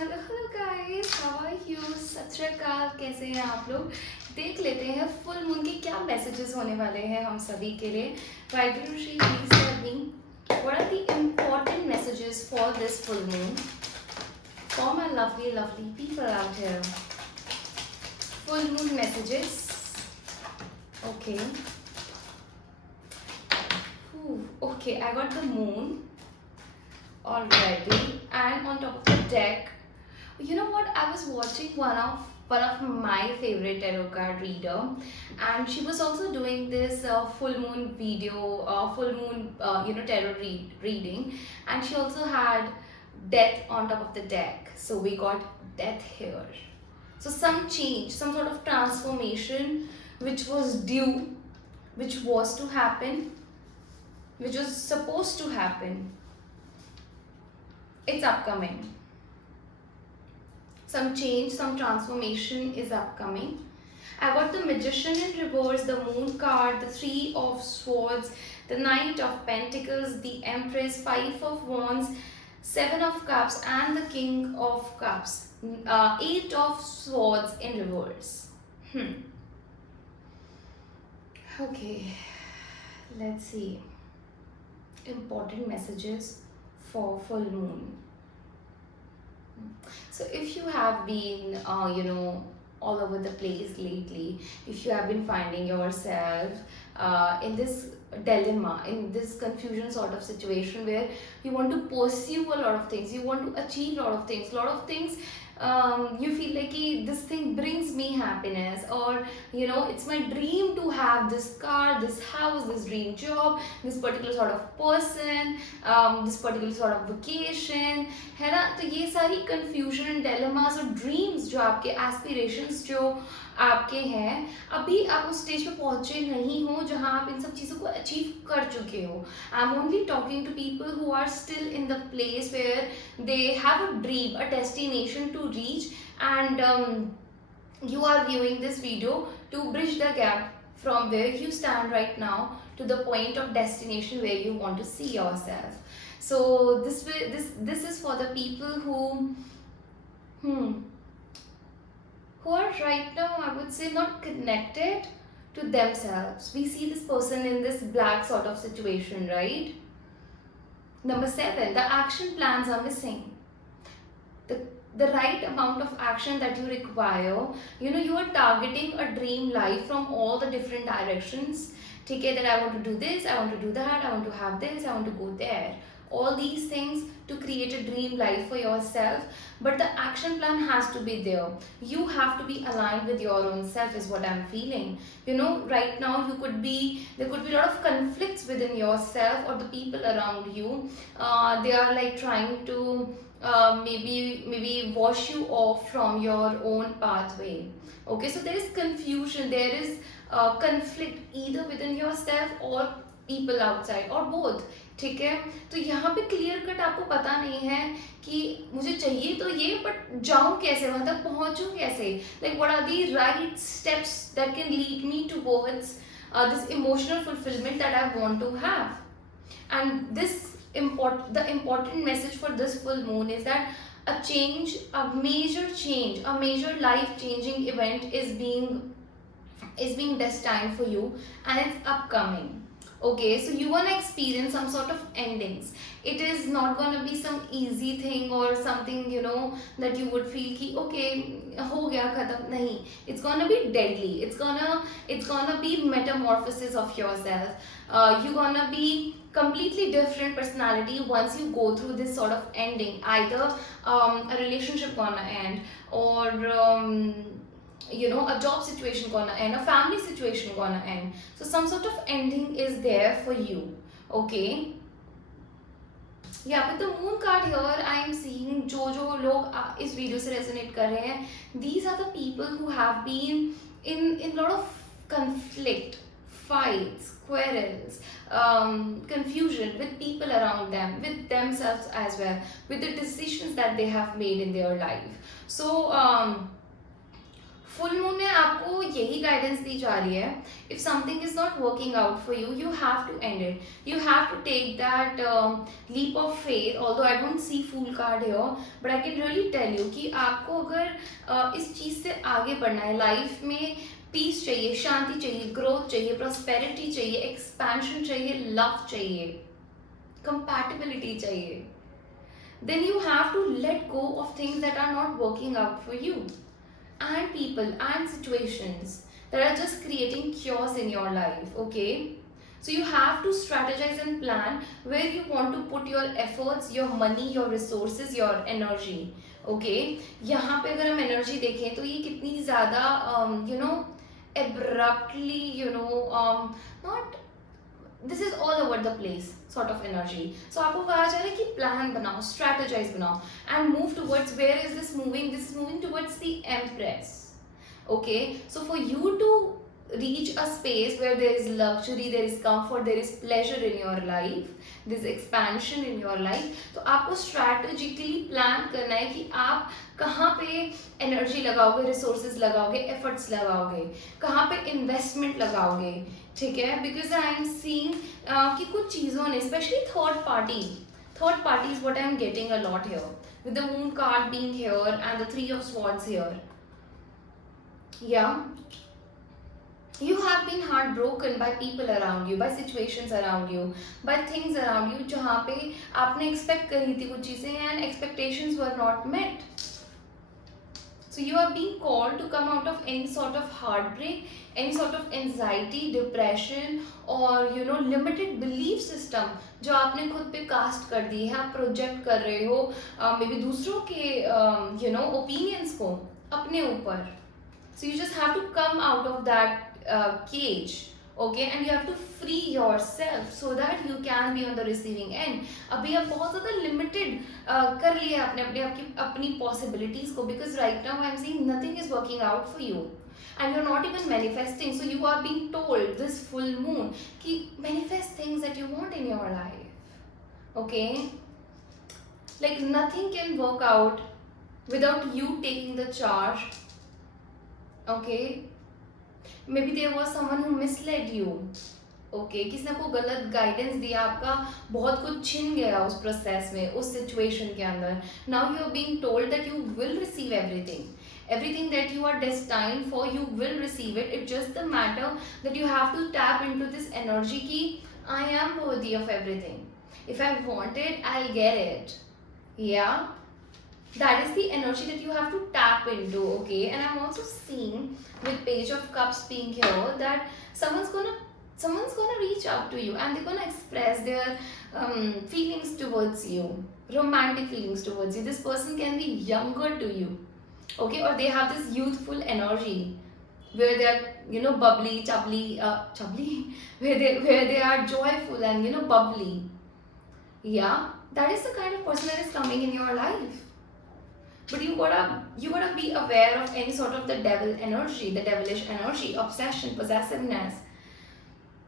Hello hello guys, how are you? Sat Sri अकाल, कैसे हैं आप लोग? देख लेते हैं फुल मून के क्या मैसेजेस होने वाले हैं हम सभी के लिए। Waheguru please tell me what are the important messages for this full moon for my lovely lovely people out here. Full moon messages. Okay okay, I got the moon already, and on top of the deck, you know what, I was watching one of my favorite tarot card reader, and she was also doing this full moon video, full moon tarot reading, and she also had death on top of the deck. So we got death here. So some change, some sort of transformation which was due, which was to happen, which was supposed to happen, it's upcoming. Some change, some transformation is upcoming. I got the Magician in reverse, the Moon card, the Three of Swords, the Knight of Pentacles, the Empress, Five of Wands, Seven of Cups, and the King of Cups. Eight of Swords in reverse. Okay, let's see. Important messages for full moon. So if you have been, all over the place lately, if you have been finding yourself in this dilemma, in this confusion sort of situation where you want to pursue a lot of things, you want to achieve a lot of things, you feel like this thing brings me happiness, or it's my dream to have this car, this house, this dream job, this particular sort of person, this particular sort of vacation, है ना? तो ये सारी confusion, dilemmas और dreams जो आपके aspirations जो आपके हैं, अभी आप उस स्टेज पे पहुंचे नहीं हो जहां आप इन सब चीज़ों को अचीव कर चुके हो. I am only talking to people who are still in the place where they have a dream, a destination to reach, and you are viewing this video to bridge the gap from where you stand right now to the point of destination where you want to see yourself. So this is for the people who are right now, I would say, not connected to themselves. We see this person in this black sort of situation, right? Number 7, the action plans are missing. The right amount of action that you require, you are targeting a dream life from all the different directions. ठीक है, that I want to do this, I want to do that, I want to have this, I want to go there. All these things to create a dream life for yourself, but the action plan has to be there. You have to be aligned with your own self, is what I'm feeling. Right now there could be a lot of conflicts within yourself or the people around you. They are like trying to maybe wash you off from your own pathway. Okay, so there is confusion, there is conflict either within yourself or people outside, or both. ठीक है, तो यहाँ पे clear cut आपको पता नहीं है कि मुझे चाहिए तो ये, बट जाऊँ कैसे, वहाँ तक पहुँचूँ कैसे, like what are the right steps that can lead me towards this emotional fulfillment that I want to have. And the important message for this full moon is that a change, a major change, a major life changing event is being destined for you, and it's upcoming. Okay, so you want to experience some sort of endings. It is not going to be some easy thing or something that you would feel ki okay ho gaya khatam, nahi. It's going to be deadly. It's gonna be metamorphosis of yourself. You're gonna be completely different personality once you go through this sort of ending. Either a relationship gonna end, or a job situation gonna end, a family situation gonna end. So some sort of ending is there for you. Okay, yeah, with the moon card here I am seeing जो लोग इस video से resonate कर रहे हैं, these are the people who have been in lot of conflict, fights, quarrels, confusion with people around them, with themselves as well, with the decisions that they have made in their life. So full moon में आपको यही guidance दी जा रही है, if something is not working out for you, you have to end it, you have to take that leap of faith. Although I don't see fool card here, but I can really tell you कि आपको अगर इस चीज से आगे बढ़ना है, life में पीस चाहिए, शांति चाहिए, ग्रोथ चाहिए, प्रॉस्पेरिटी चाहिए, एक्सपेंशन चाहिए, लव चाहिए, कंपैटिबिलिटी चाहिए, then you have to let go of things that are not working out for you, and people and situations that are just creating chaos in your life. Okay, so you have to strategize and plan where you want to put your efforts, your money, your resources, your energy. Okay, यहाँ पे अगर हम energy देखें तो ये कितनी ज़्यादा abruptly, not, this is all over the place sort of energy. So आपको कहा जा रहा है कि प्लान बनाओ, स्ट्रेटेजाइज बनाओ and move towards, where is this moving, this is moving towards the empress. Okay, so for you to reach a space where there is luxury, there is comfort, there is pleasure in your life, there is expansion in your life, तो आपको strategically plan करना है कि आप कहाँ पे energy लगाओगे, resources लगाओगे, efforts लगाओगे, कहाँ पे investment लगाओगे. ठीक है, because I am seeing कि कुछ चीज़ों ने, especially third party is what I am getting a lot here, with the moon card being here and the 3 of swords here. Yeah, you have been heartbroken by people around you, by situations around you, by things around you जहाँ पे आपने expect करी थी कुछ चीज़ें and expectations were not met. So you are being called to come out of any sort of heartbreak, any sort of anxiety, depression or limited belief system जो आपने खुद पे कास्ट कर दी है, आप प्रोजेक्ट कर रहे हो मे बी दूसरों के opinions को अपने ऊपर. So you just have to come out of that cage, okay, and you have to free yourself so that you can be on the receiving end. अभी आप बहुत ज़्यादा limited कर लिया आपने अपनी possibilities को, because right now I am seeing nothing is working out for you and you're not even manifesting. So you are being told this full moon कि manifest things that you want in your life. Okay, like nothing can work out without you taking the charge. Okay, maybe there was someone who misled you. Okay, किसी ने आपको गलत guidance दिया, आपका बहुत कुछ छिन गया उस प्रोसेस में, उस सिचुएशन के अंदर. Now you are being told that you will receive everything that you are destined for, you will receive it. It's just the matter that you have to tap into this energy कि I am worthy of everything. If I want it, I'll get it. Yeah, that is the energy that you have to tap into. Okay, and I'm also seeing with Page of Cups being here that someone's gonna reach out to you and they're gonna express their feelings towards you, romantic feelings towards you. This person can be younger to you, okay, or they have this youthful energy where they are bubbly, chubbly where they are joyful and bubbly. Yeah, that is the kind of person that is coming in your life. But you gotta be aware of any sort of the devil energy, the devilish energy, obsession, possessiveness.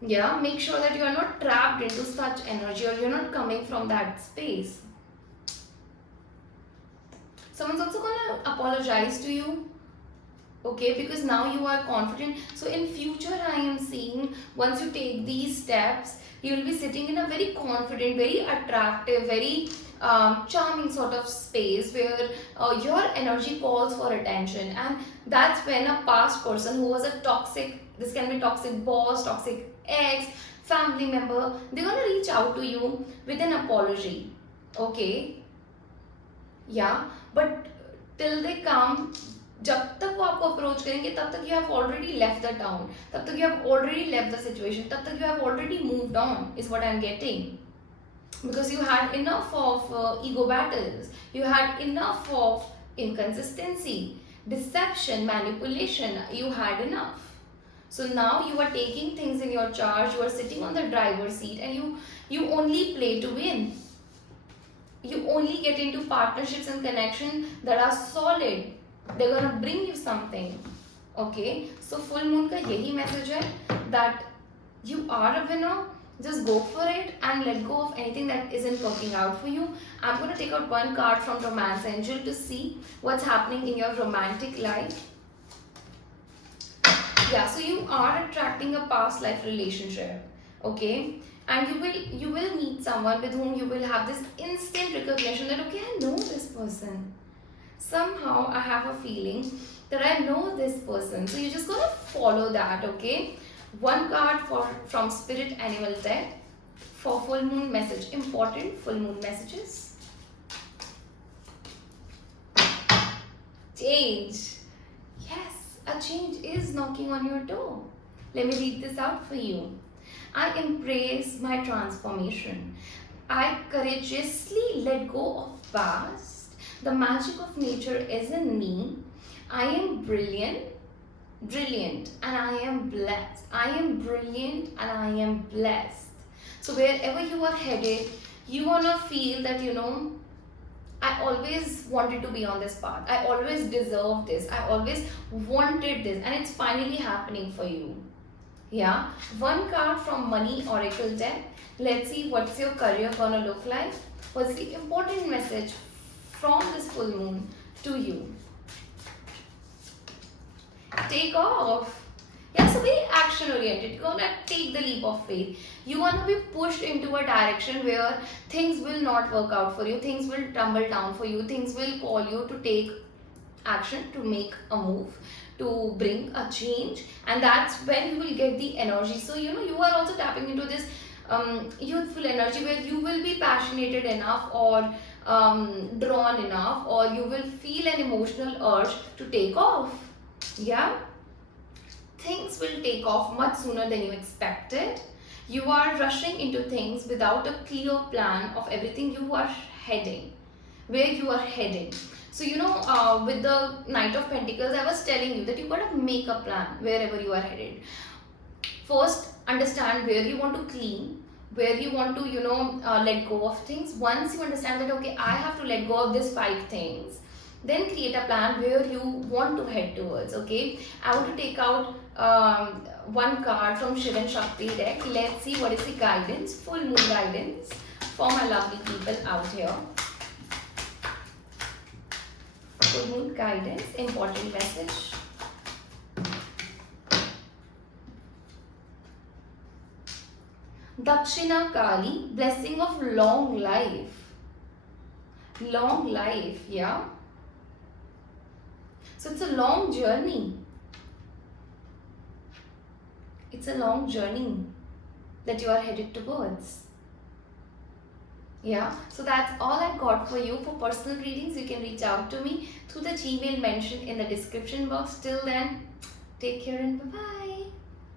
Yeah, make sure that you are not trapped into such energy or you're not coming from that space. Someone's also gonna apologize to you. Okay, because now you are confident. So in future I am seeing once you take these steps, you will be sitting in a very confident, very attractive, very charming sort of space where your energy calls for attention, and that's when a past person who was a toxic, this can be toxic boss, toxic ex, family member, they're gonna reach out to you with an apology. Okay, yeah, but till they come, जब तक वो आपको approach करेंगे तब तक you have already left the town, तब तक you have already left the situation, तब तक you have already moved on, is what I am getting. Because you had enough of ego battles, you had enough of inconsistency, deception, manipulation, you had enough. So now you are taking things in your charge, you are sitting on the driver's seat and you only play to win. You only get into partnerships and connection that are solid, they're gonna bring you something. Okay, so full moon का यही message है that you are a winner. Just go for it and let go of anything that isn't working out for you. I'm going to take out one card from Romance Angel to see what's happening in your romantic life. Yeah, so you are attracting a past life relationship, okay? And you will meet someone with whom you will have this instant recognition that, okay, I know this person. Somehow I have a feeling that I know this person. So you're just gonna follow that, okay? One card for from Spirit Animal deck for full moon message. Important full moon messages. Change. Yes, a change is knocking on your door. Let me read this out for you. I embrace my transformation. I courageously let go of past. The magic of nature is in me. I am brilliant, and I am blessed. I am brilliant and I am blessed. So wherever you are headed, you wanna feel that, I always wanted to be on this path. I always deserved this. I always wanted this, and it's finally happening for you. Yeah. One card from Money Oracle deck. Let's see what's your career gonna look like. What's the important message from this full moon to you? Take off. Yeah, so very action oriented. You're gonna take the leap of faith. You wanna be pushed into a direction where things will not work out for you, things will tumble down for you, things will call you to take action, to make a move, to bring a change, and that's when you will get the energy. So you are also tapping into this youthful energy where you will be passionate enough or drawn enough, or you will feel an emotional urge to take off. Yeah, things will take off much sooner than you expected. You are rushing into things without a clear plan of everything you are heading, where you are heading. So, with the Knight of Pentacles, I was telling you that you gotta make a plan wherever you are headed. First, understand where you want to clean, where you want to, let go of things. Once you understand that, okay, I have to let go of these 5 things, then create a plan where you want to head towards, okay? I want to take out one card from Shiv and Shakti deck. Let's see what is the guidance, full moon guidance for my lovely people out here. Full moon guidance, important message. Dakshina Kali, blessing of long life. Long life, yeah. So it's a long journey. It's a long journey that you are headed towards. Yeah, so that's all I got for you. For personal readings, you can reach out to me through the Gmail mentioned in the description box. Till then, take care and bye-bye.